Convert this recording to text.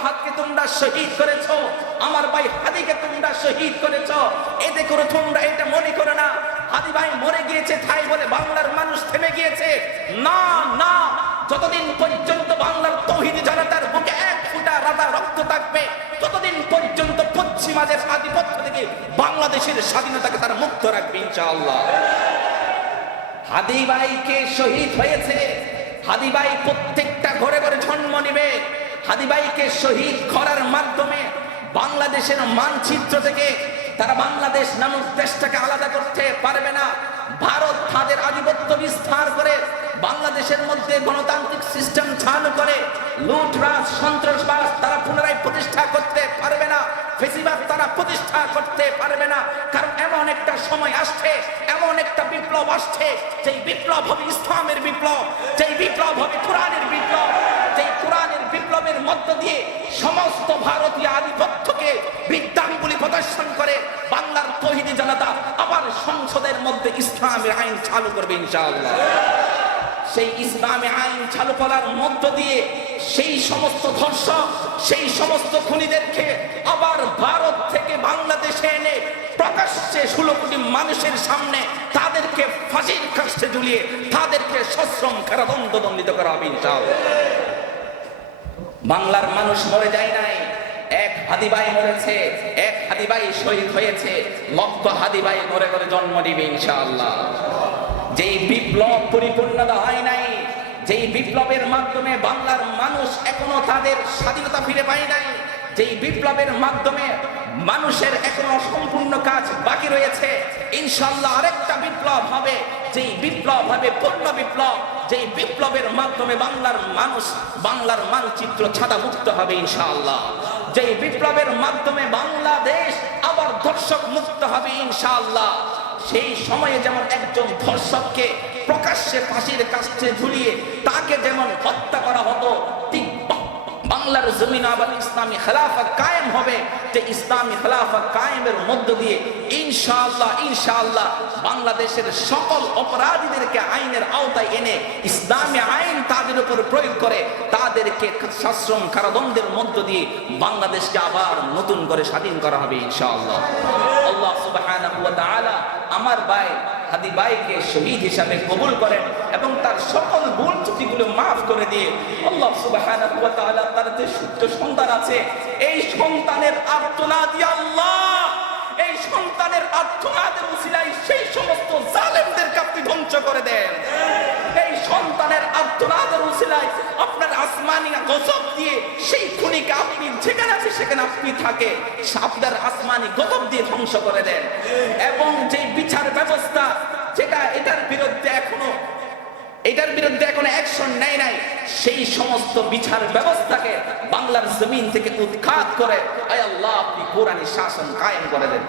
ফাহাদকে তোমরা শহীদ করেছ, আমার ভাই হাদিকে তোমরা শহীদ করেছ। এতে করে তোমরা এটা মনে করো না, হাদি ভাই মরে গিয়েছে তাই বলে বাংলার মানুষ থেমে গিয়েছে। না না, যতদিন পর্যন্ত বাংলার তৌহিদ জনতার বুকে এক ফুটা রাতা রক্ত থাকবে, ততদিন পর্যন্ত পশ্চিমাদের আধিপত্য থেকে বাংলাদেশের স্বাধীনতাকে তারা মুক্ত রাখবে ইনশাআল্লাহ। হাদিবাইকে শহীদ হয়েছে? হাদি ভাই প্রত্যেকটা ঘরে ঘরে জন্ম নিবে। হাদিবাইকে শহীদ করার মাধ্যমে বাংলাদেশের মানচিত্র থেকে তারা বাংলাদেশ নামক দেশটাকে আলাদা করতে পারবে না। ভারত তাদের আধিপত্য বিস্তার করে বাংলাদেশের মধ্যে গণতান্ত্রিক সিস্টেম চালু করে লুটরাজ সন্ত্রাসবাদ তারা পুনরায় প্রতিষ্ঠা করতে পারবে না, ফেসিবাদ তারা প্রতিষ্ঠা করতে পারবে না। কারণ এমন একটা সময় আসছে, এমন একটা বিপ্লব আসছে, যেই বিপ্লব হবে ইসলামের বিপ্লব, যেই বিপ্লব হবে মধ্য সমস্ত ভারতীয় আধিপত্যকে বিদ্যাঙ্গুলি প্রদর্শন করে বাংলার তহিদি জনতা আবার সংসদের মধ্যে ইসলামের আইন চালু করবে ইনশাআল্লাহ সেই ইসলামে আইন চালু করার মধ্য দিয়ে সেই সমস্ত ধর্ষক, সেই সমস্ত খুনিদেরকে আবার ভারত থেকে বাংলাদেশে এনে প্রকাশ্যে ষোলো কোটি মানুষের সামনে তাদেরকে ফাঁসির কাছে ঝুলিয়ে তাদেরকে সশ্রম কারাদণ্ড দণ্ডিত করা হবে ইনশাআল্লাহ। বাংলার মানুষ মরে যায় নাই। এক হাদিবাই মরেছে, এক হাদিবাই শহীদ হয়েছে, লক্ষ হাদিবাই ঘরে ঘরে জন্ম নিবে ইনশাআল্লাহ। যেই বিপ্লব পরিপূর্ণতা হয় নাই, যেই বিপ্লবের মাধ্যমে বাংলার মানুষ এখনও তাদের স্বাধীনতা ফিরে পায় নাই, যেই বিপ্লবের মাধ্যমে মানুষের এখনও সম্পূর্ণ কাজ বাকি রয়েছে ইনশাল্লাহ আরেকটা বিপ্লব যেই বিপ্লব হবে পূর্ণ বিপ্লব, যেই বিপ্লবের মাধ্যমে বাংলার মানুষ, বাংলার মানচিত্র ছাদা মুক্ত হবে ইনশাআল্লাহ। যেই বিপ্লবের মাধ্যমে বাংলাদেশ আবার দর্শক মুক্ত হবে ইনশাআল্লাহ। সেই সময়ে যেমন একজন ধর্ষককে প্রকাশ্যে ফাঁসির কাছে ঝুলিয়ে তাকে যেমন হত্যা করা হতো, ঠিক বাংলার জমিন আবার ইসলামী খেলাফা কায়েম হবে যে ইসলামী খেলাফা কায়েমের মধ্য দিয়ে ইনশাআল্লাহ ইনশাআল্লাহ বাংলাদেশের সকল অপরাধীদেরকে আইনের আওতায় এনে ইসলামী আইন তাদের উপর প্রয়োগ করে, তাদেরকে শাস্ত্রম কারাদণ্ডের মধ্য দিয়ে বাংলাদেশকে আবার নতুন করে স্বাধীন করা হবে ইনশাআল্লাহ। আল্লাহ তাআলা আমার ভাই হাদি ভাইকে শহীদ হিসাবে কবুল করেন এবং তার সকল ভুল ত্রুটিগুলো মাফ করে দিয়ে আল্লাহ সুবহানাহু ওয়া তাআলা তার যে সূত্র সন্তান আছে, এই সন্তানের ইয়া আল্লাহ! এই সন্তানের উসিলায় সেই সমস্ত জালেমদেরকে আপনি ধ্বংস করে দেন। এই সন্তানের আর্তনাদের উসিলায় ধ্বংস করে দেন। এবং যে বিচার ব্যবস্থা যেটা এটার বিরুদ্ধে এখনও, এটার বিরুদ্ধে এখন অ্যাকশন নেয় নাই, সেই সমস্ত বিচার ব্যবস্থাকে বাংলার জমিন থেকে উৎখাত করে, আয় আপনি কোরআনী শাসন কায়েম করে দেন।